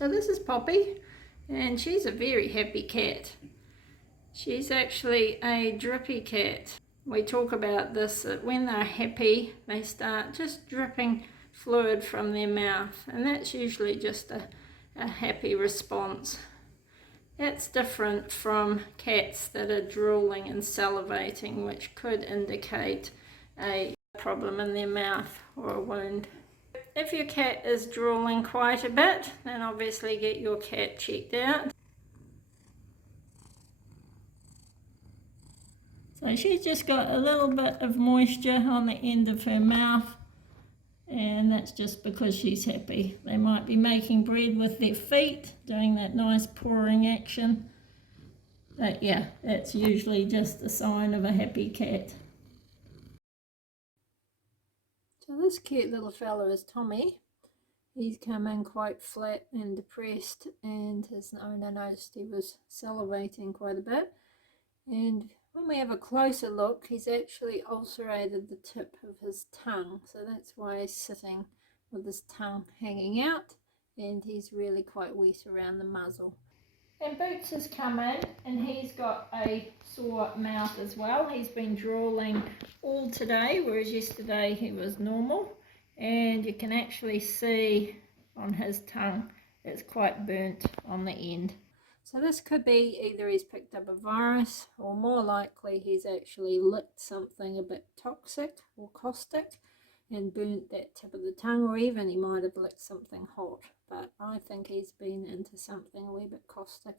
So this is Poppy, and she's a very happy cat. She's actually a drippy cat. We talk about this, that when they're happy, they start just dripping fluid from their mouth, and that's usually just a happy response. That's different from cats that are drooling and salivating, which could indicate a problem in their mouth or a wound. If your cat is drooling quite a bit, then obviously get your cat checked out. So she's just got a little bit of moisture on the end of her mouth, and that's just because she's happy. They might be making bread with their feet, doing that nice pouring action. But yeah, that's usually just a sign of a happy cat. So this cute little fella is Tommy. He's come in quite flat and depressed, and his owner noticed he was salivating quite a bit. And when we have a closer look, he's actually ulcerated the tip of his tongue. So that's why he's sitting with his tongue hanging out, and he's really quite wet around the muzzle. And Boots has come in, and he's got a sore mouth as well. He's been drooling all today, whereas yesterday he was normal. And you can actually see on his tongue it's quite burnt on the end. So this could be either he's picked up a virus, or more likely he's actually licked something a bit toxic or caustic and burnt that tip of the tongue, or even he might have licked something hot. But I think he's been into something a wee bit caustic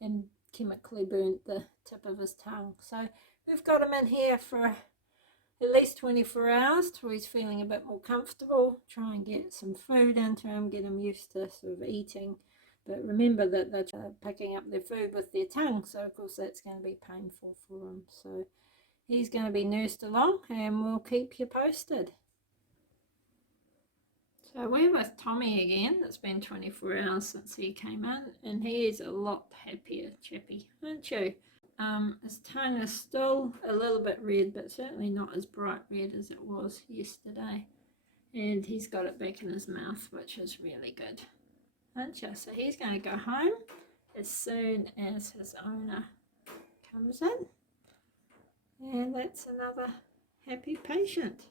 and chemically burnt the tip of his tongue. So we've got him in here for at least 24 hours till he's feeling a bit more comfortable. Try and get some food into him, get him used to sort of eating. But remember that they're picking up their food with their tongue, so of course that's going to be painful for him. So he's going to be nursed along, and we'll keep you posted. So we're with Tommy again. It's been 24 hours since he came in, and he is a lot happier chappy, aren't you? His tongue is still a little bit red, but certainly not as bright red as it was yesterday. And he's got it back in his mouth, which is really good, aren't you? So he's going to go home as soon as his owner comes in. And that's another happy patient.